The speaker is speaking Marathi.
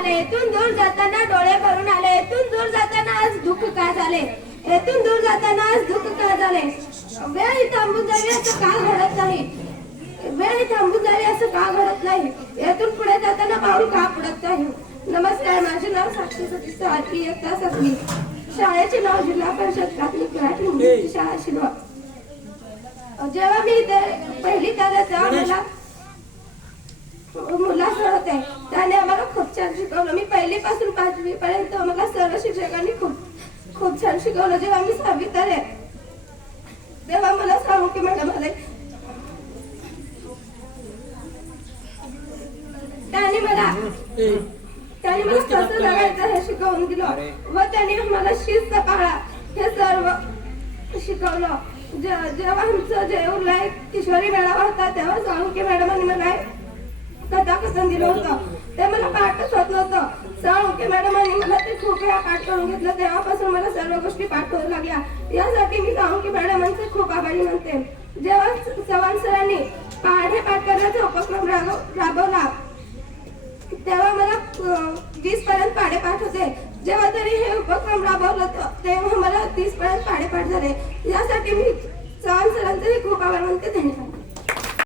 आले. येथून दूर जाताना डोळे भरून आले. येथून दूर जाताना आज दुःख का झाले? येथून दूर जाताना आज दुःख का झाले? वेळ थांबून जावी असं का घडत नाही? वेळ थांबून जावी असं का घडत नाही? येथून पुढे जाताना पाऊल का पडत नाही? नमस्कार. माझे नाव साक्षी सतीश सारखी इयत्ता सातवी शाळेचे नाव जिल्हा परिषद प्राथमिक मराठी मुलींची शाळा शिरवा जेव्हा मी इथे पहिली तेव्हा मला मुलासर होते त्याने आम्हाला खूप छान शिकवलं मी पहिली पासून पाचवी पर्यंत मला सर्व शिक्षकांनी खूप खूप छान शिकवलं. जेव्हा मी सहावीत आले तेव्हा मला सांगू की मॅडम आले. त्यांनी मला त्यांनी मला कसं जगायचं हे शिकवून दिलं. व त्यांनी मला शिस्त पाळा हे सर्व शिकवलं. जे- जेव्हा आमचं जे एक किशोरी मेळावा होता तेव्हा साळुंके मॅडमांनी मला कथाकथन दिलं होतं ते मला पाठच होत नव्हतं साळुंके मॅडमांनी मला ते खूप वेळा पाठ करून घेतलं. तेव्हापासून मला सर्व गोष्टी पाठ लागल्या. यासाठी मी गावकी मॅडमांचे खूप आभारी म्हणते जेव्हा चव्हाण सरांनी पाढे पाठ करण्याचा उपक्रम राबव- राबवला तेव्हा मला वीस पर्यंत पाडेपाठ होते. जेव्हा तरी हे उपक्रम राबवलं तेव्हा मला तीस पर्यंत पाडेपाठ झाले. यासाठी मी चव्हाण सरांचे खूप आभार मानते. धन्यवाद.